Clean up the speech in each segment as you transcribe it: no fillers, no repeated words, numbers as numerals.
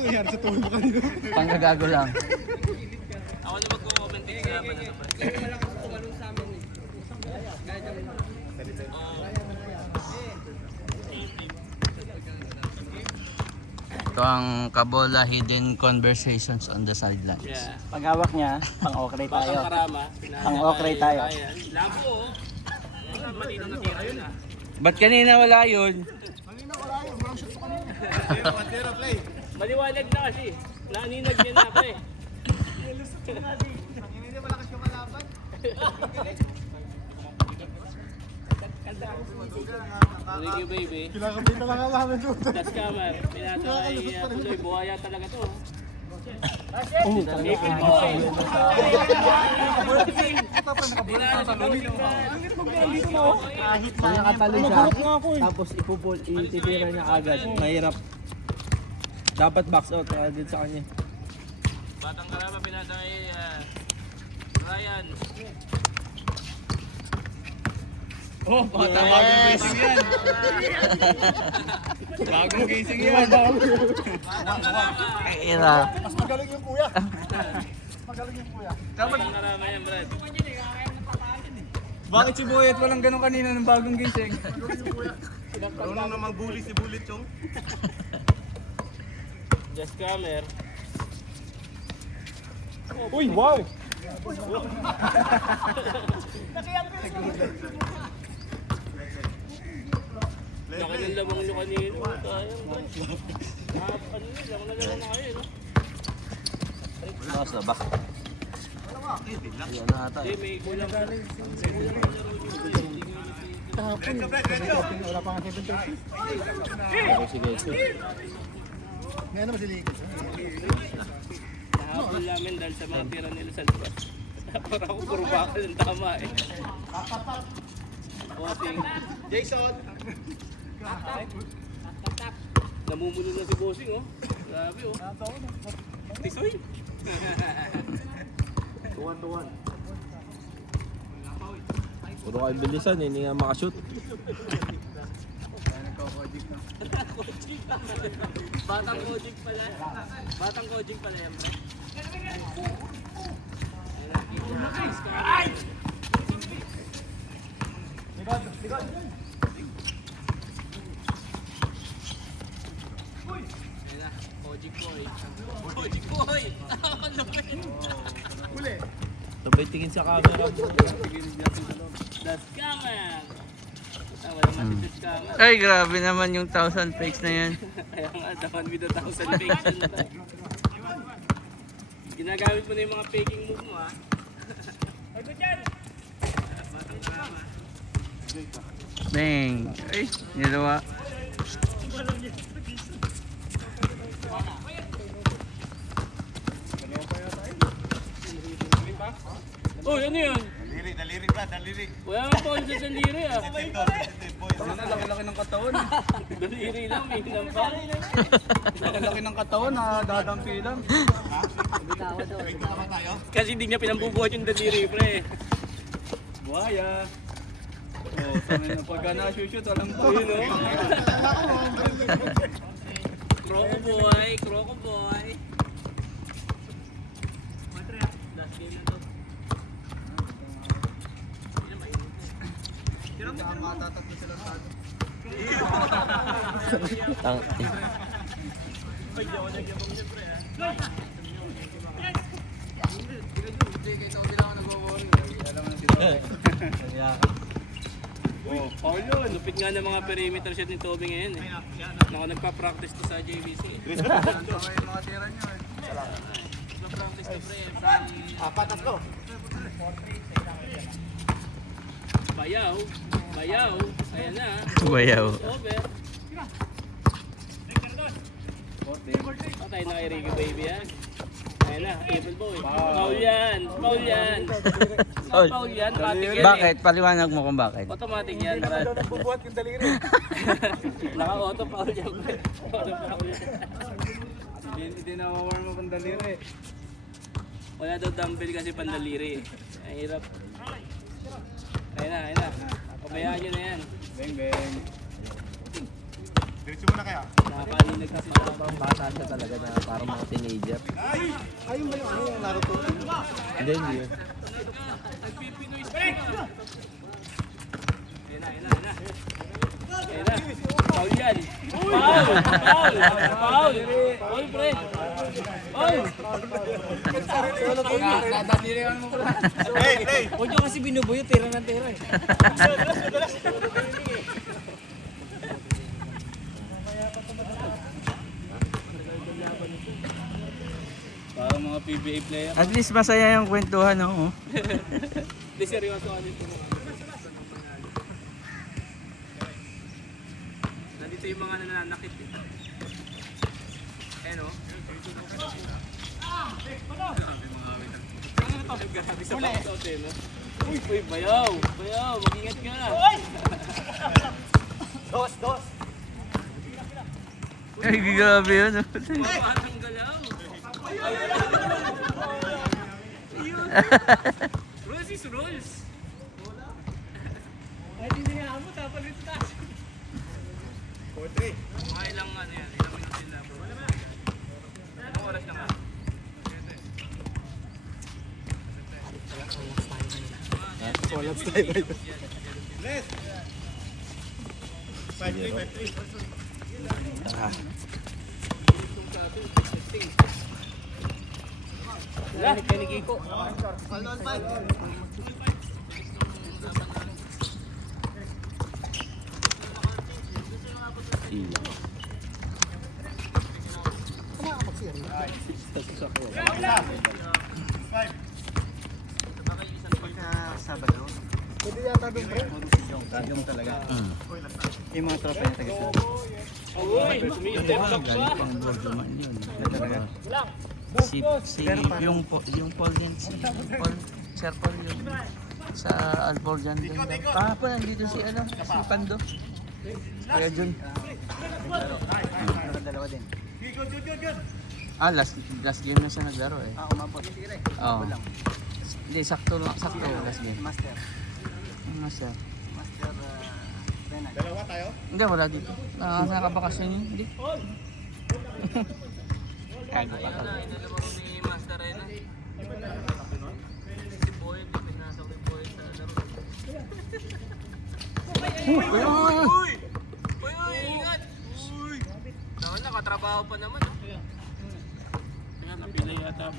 nangyari sa tuhod mo kanina? Panggagago lang. Ako na magko-comment din sa laban na to. Malakas tumalon sa amin eh. Ito ang Kabola Hidden Conversations on the Sidelines. Yeah. Paghawak niya, pang-okray tayo. Bakang karama. Pang-okray tayo. Labo oh. Malino na tira yun ah. Ba't kanina wala yun? Maliwanag na kasi. Naninag niya na ako eh. Thank you baby. Kinakabay ka lang alamin ko. That's camera. Pinasa kay Tuloy. Buhaya talaga to. Ipil mo eh. Kung nakatalo siya, tapos ititira niya agad, mahirap. Dapat box out din sa kanya. Batang karama pinasa kay Ryan. Oh, bagong gising yan. Bagong gising yan. Ira. Mas magaling yung kuya. Magaling yung kuya. Batang karama yan, Brad. Bakit si Boyet walang ganun kanina ng bagong gising? Marunong namang bully si Bullet yung. Just camera. Uy, wow! Laki ng labang nyo kanino. Sayang. Ano yun? Laki na lang na kayo, no? Box na, box. Yan na ata. Hindi, may kulang. Wala pa nga 7:30. Sige. Ngayon naman si Likit. Nakapon namin dahil sa mga tira nila sa labas. Para ako puro bakal ng tama eh. Bossing. Jason! Namumulo na si Bossing oh. Grabe oh. Tisoy. Tuwan-tuwan. Puro kayo bilisan, hindi nga makashoot. Batang Kojik pala. Batang Kojik pala yan bro. Ay! Kojik boy. Kojik boy! Ang lupit! Huli! Sabay tingin sa camera. That's camera! Walang matitid camera. Ay, grabe naman yung 1,000 fakes na yan. Kaya nga, the one with the 1,000 fakes. Ginagamit mo na yung mga faking move mo ha. Ay, good yan! Batang drama. Bang! Ay, nilawa. Oh, ano yun? Daliri ba? Daliri. Wala nga po sa daliri ah. Laki-laki ng katawan. Daliri lang, may ilang pa. Laki-laki ng katawan, dadampi lang. Kasi hindi niya pinambubuhat yung daliri, pre. Buhaya. Oh, sabi na pagka na-shoot, walang po. Ayun o. Croco boy, Croco boy. Last game na to. Matatatlo sila sa ano. Oh, Paulo, lupit nga ng mga perimeter shot ni Toby ngayon eh. Nagpa-practice to sa JVC. Mga tira nyo eh. Nagpa-practice to pre. Patas ko. Bayaw, bayaw, ayan na. Bayaw. Over. Patay na kay Ricky baby yan. Ayan na, evil boy. Foul yan, foul yan. Foul yan, automatic yan Bakit? Paliwanag mo kung bakit. Automatic yan, Brad. Nagbubuhat yung daliri. Naka-auto foul yan, Brad. Auto foul yan. Hindi na-warm up ang daliri. Wala daw dumbbell kasi pandaliri eh. Ang hirap. Ayun na, ayun na. Pabayaan nyo na yan. Bang bang. Diretso mo na kaya. Nakakaninag kasi Parang bata siya talaga na parang mga teenager. Ayun ba yung ano yung Naruto? Hindi, hindi yun. Ayan na. Foul yan. Foul! Foul! Foul! Foul, pre! Foul! Hey, hey! Huwag nyo kasi binubuyo, tira ng tira eh. Parang mga PBA player. At least masaya yung kwentuhan, no? Hindi, seryoso ka dito. Nandito yung mga nananakit eh. Ayan o. Grabe sa box-out eh, no? Uy, bayaw! Bayaw! Mag-ingat ka! Dos! Ay, grabe yun. Parang galaw! Rules is rules! Kahit hindi nga amo, tapos ito taas. Mga ilang ano yan, ilang minutin na bro. Anong oras na nga? Collapse tayo. Les! 5-3. Wala, kay Kiko. Sabado. Pwede yata doon, pre. Yung talaga. Yung mga tropa niya taga sa. Uy, sumistep ka pa. Pang Borjuman yun. Yung Paul yan, Sir Paul yun. Sa Alborjan din. Kahapon nandito si Pando. Kaya Jun. Dalawa din. Last game na siya naglaro eh. Umabot. Sige, Oo. Hindi, sakto last game. Master. Master. Renal. Dalawa tayo? Hindi, wala dito. Nakabakasyon yun. Hindi. Kago pa ka. Inalabang ni Master Rena. Si Boy, pinasok ni Boy sa laro. Uy, ingat! Uy! Naman, nakatrabaho pa naman. Teka, napila yata.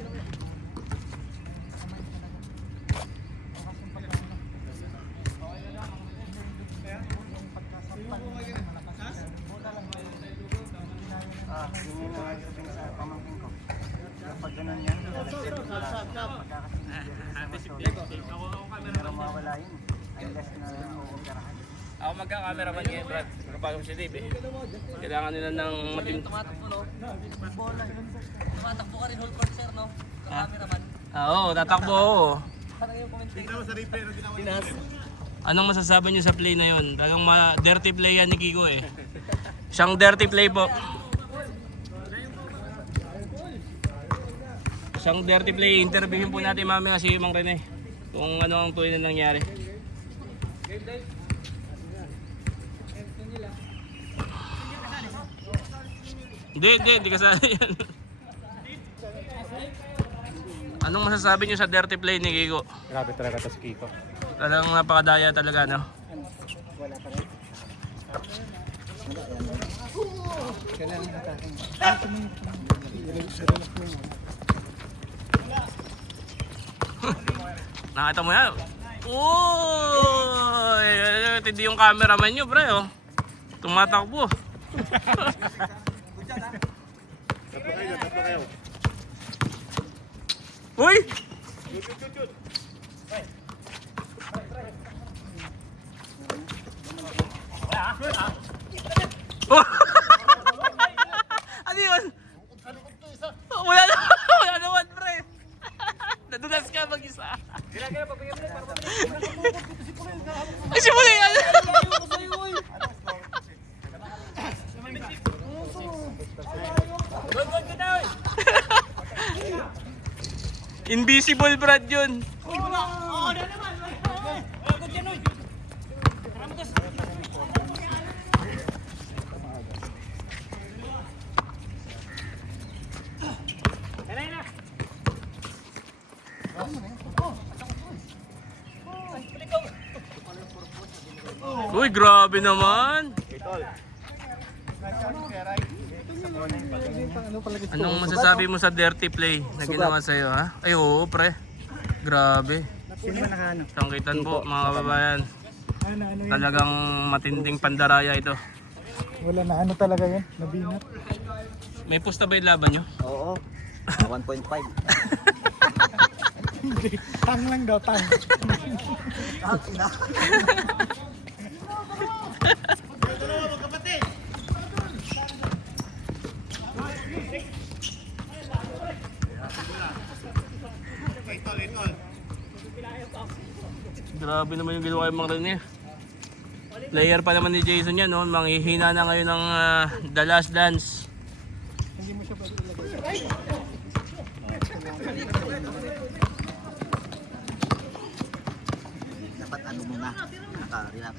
Yung mga sabihin sa pamangkin ko. Pag ganun yan, pero mawala yun. Unless na uugarahan. Ako magka-cameraman ngayon, Brad. Kapag si Dave eh. Kailangan nila ng matim... Tumatakbo, no? Tumatakbo ka rin, whole court, sir, no? Cameraman. Oo, tatakbo ako. Anong masasabi niyo sa play na yun? Talagang dirty play yan ni Kiko eh. Siyang dirty play po. Siyang dirty play. Interviewin po natin mamaya si Mang Rene. Kung ano ang tuloy na nangyari. Hindi kasali yan. Anong masasabi niyo sa dirty play ni Kiko? Grabe talaga to si Kiko. Talagang napakadaya talaga, no? Wala pa rin. Kailangan natin. Nakita mo yan? Uy! Hindi yung cameraman nyo, pre, oh. Tumatakbo. Tatlo kayo. Uy! Oh! Ano yun? Wala naman, pre. Nadulas ka mag-isa. Ay, si Puli! Invisible Brad yun. Uy, grabe naman. Anong masasabi mo sa dirty play na ginawa sa'yo, ha? Ay, oo, pre. Grabe. Sino ba nakaano? Sangkitan po, mga kababayan. Ano yun? Talagang matinding pandaraya ito. Wala na ano talaga yun? Nabinat. May pusta ba yung laban nyo? Oo. 1.5. Tang lang daw, tang. Grabe naman yung ginawa yung mga rin eh. Player pa naman ni Jason yan, no? Manghihina na ngayon ng The Last Dance. Dapat ano muna. Naka-relax.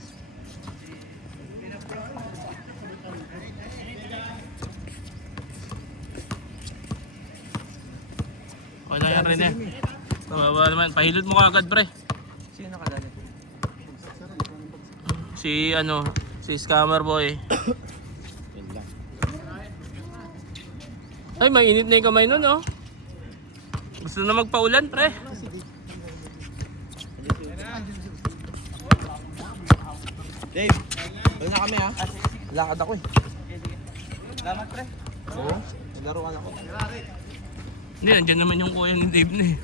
Wala yan rin eh. Kawawa naman. Pahilot mo kagad, pre. Sino nakadali? Si Scammer Boy. Ay, mainit na yung kamay nun, oh. Gusto na magpaulan, pre. Dave, wala na kami ha. Lakad ako eh. Salamat, pre. Oo, naglaruan ako. Hindi, andyan naman yung kuya ni Dave na eh.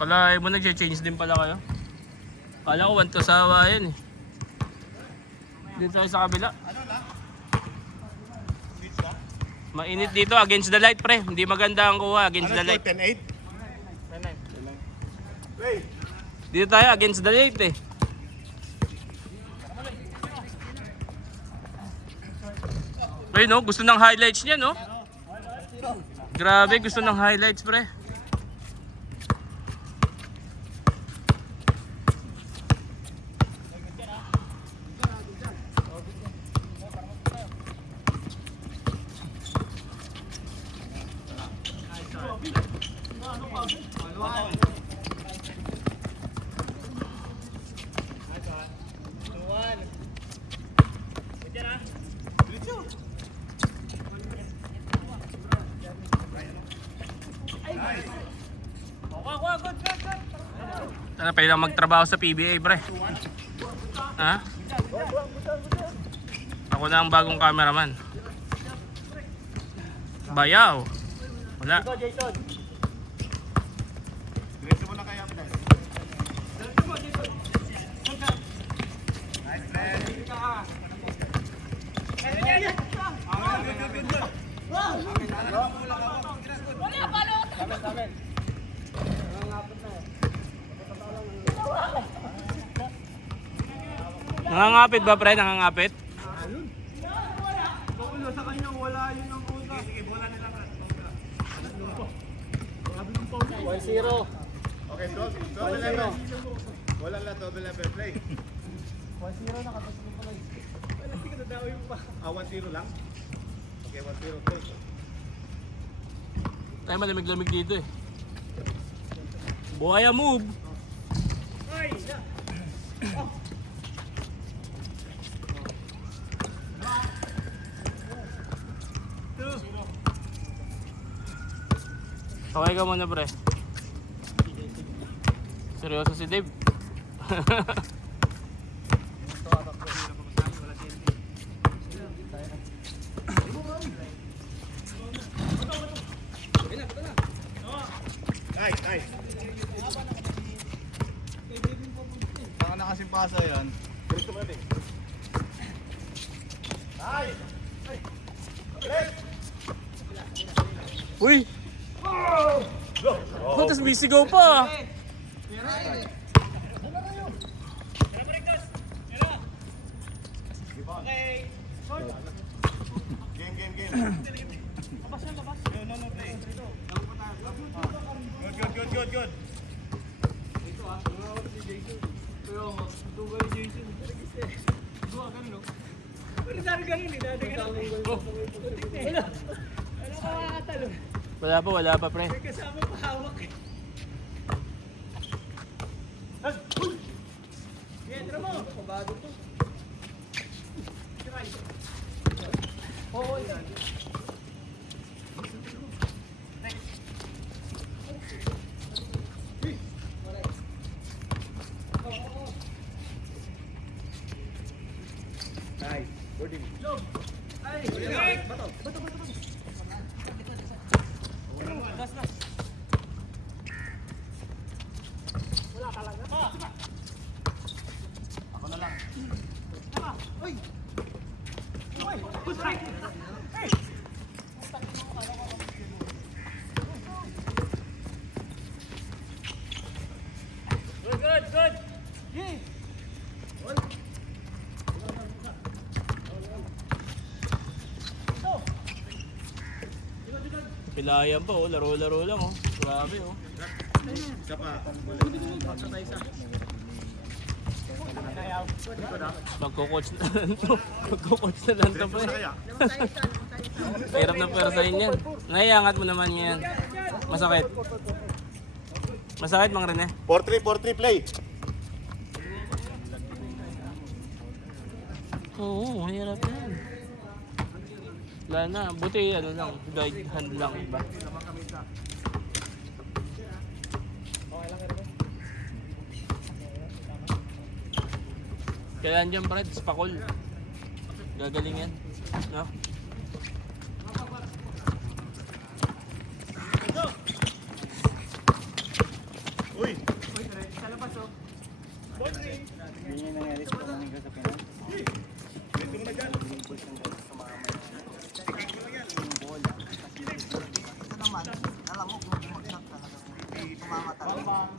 Pala, mo nag-change din pala kayo. Kala ko 1 to sawa yan eh. Dito tayo sa kabila. Mainit dito against the light, pre. Hindi maganda ang kuha against the light. 10-8? Dito tayo against the light eh. Ay no, gusto ng highlights niya no. Grabe, gusto ng highlights, pre. Sana pwede lang magtrabaho sa PBA, pre. Ha? Ako na ang bagong cameraman. Bayaw. Wala. Nangangapit ba, pre? Nangangapit? Okay, double level. Wala na double level play. 1-0 na kapag mo pala. Hindi ka nadawin mo pa. 1-0 lang? Okay, 1-0 close. Tayo malamig-lamig dito eh. Buhaya move! Okay ka muna, pre. Seryoso si Dave. Nice. Baka nakasimpasa yan. Gusto mo din. Nice! Uy! Oh, tas may sigaw pa. Game, game, game. No, play. Good. Wala pa pre. Good. Pilayan pa oh, laro-laro lang oh. Grabe oh. Isa pa. Magko-coach na lang to. Magko-coach na lang to pre. Hirap ng persahin yan. Naiangat mo naman yan. Masakit. Masakit mang Rene. 4-3 play. Oo, hirap yan. Wala na, buti ano lang, guide hand lang iba. Kailan dyan Fred, spakol. Gagaling yan. No? Uy!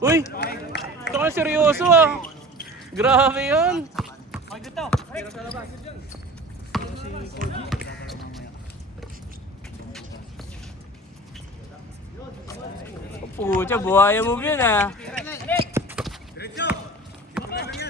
Uy! Ito ka seryoso ah! Grabe yun! Pucha, buhaya mo yun ah! Diretso! Simulan lang yan.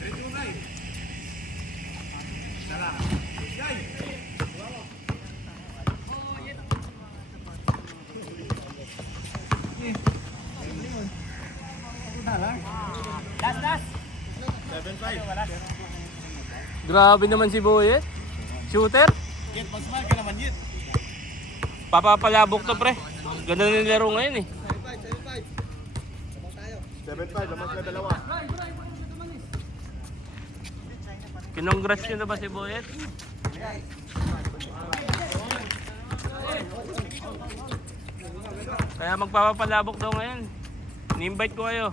Diretso mo, Bray. Dala. Guys! Last. 7-5. Grabe naman si Boyet. Shooter? Kit, mag-smile ka naman, Yit. Papapalabok to pre. Ganda na nilaro ngayon eh. 7-5, lamas na dalawa. Kinongrats nyo na ba si Boyet? Kaya magpapapalabok daw ngayon. Ni-invite ko kayo.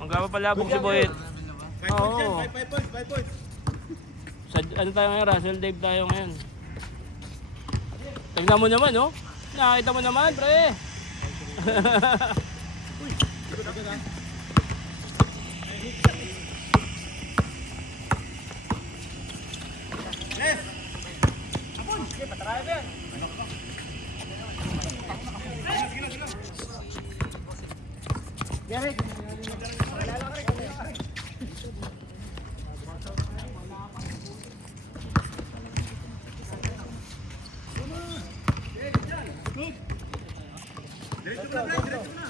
Magpapapalabok si Boyet. 5 points yan, Oo. 5 points. Sa, ano tayo ngayon? Russell Dave tayo ngayon. Tignan mo naman oh. Nakita mo naman pre. Yes! Diretso mo na, Bray, diretso mo na.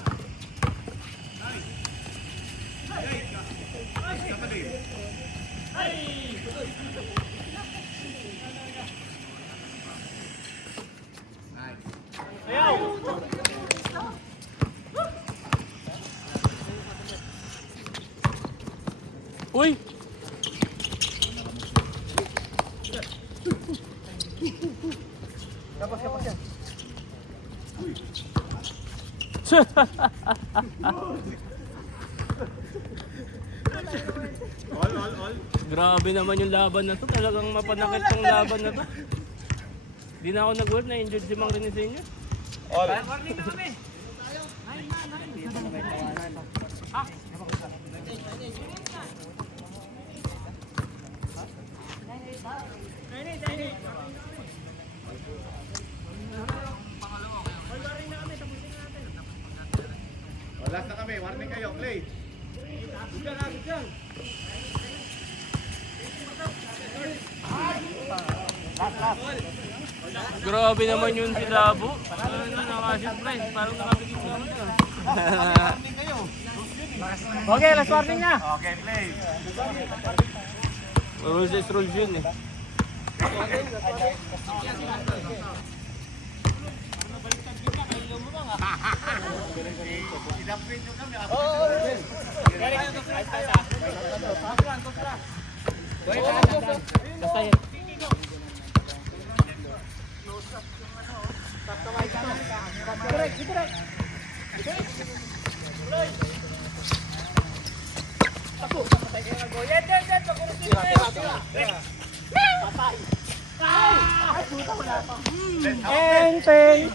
Nice. Nice, kapatid. Uy! All. Grabe naman yung laban na to. Talagang mapanakit tong laban na to. Di na ako nag-work, na-injured si Mang Rene sa inyo. All. Wala na kami. Warning kayo. Play. Grabe naman yun si Labo. Ano, nakasit price. Parang nakabigit naman yun. Okay, last warning na. Okay, play. Rules is rules yun eh. Idapin nyo kami. Enteng.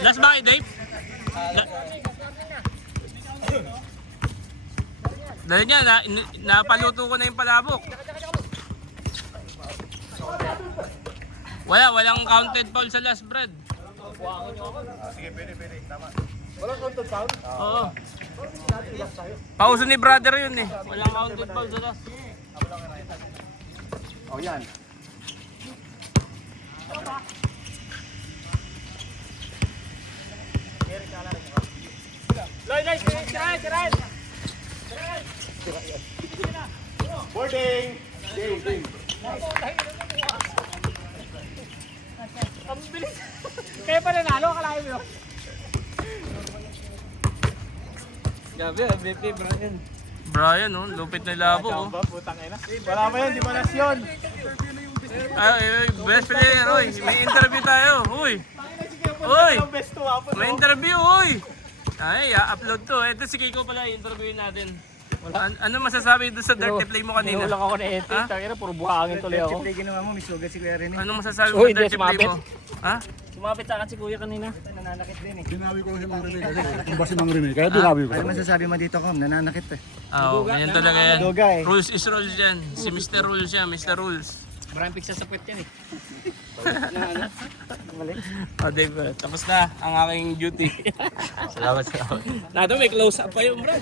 Last ba kayo, Dave? Dahil niya, napaluto ko na yung palabok. Walang counted foul sa last, Brad. Sige, pwede. Tama. Oo. Pauso ni brother yun eh. Walang counted foul sa last. Oh, yan. Boarding! Kaya pa nanalo, akalain mo yun. Gabi, MVP Brian. Brian, oh, lupit na labo. Oh. Putang ina. Wala pa yun, di ba nasyon? Ay, best player, oy. May interview tayo. Uy. Uy. May interview, uy. Ay, upload to. Ito si Kiko pala, interviewin natin. Ano masasabi doon sa dirty play mo kanina? Nihulang ako na ete. Ha? Tangina, puro buhangin tuloy ako. ginawa mo, misugat si Kuya Rene. Ano masasabi mo Uy, sa di, dirty play sumapit. mo? Ha? Sumapit sa akin si Kuya kanina. Nananakit din eh. Binawi ko si Mang Rene kasi iba si Mang Rene, kaya binawi ko. Ano masasabi mo dito, Kom? Nananakit eh. Oo, ganyan talaga yan. Dugay. Rules is rules yan. Si Mr. Rules yan, Mr. Rules. Maraming pigsa sa puwet yan eh. Oh, Dave, tapos na ang aking duty. Salamat. Nato, may close up pa yun, bro.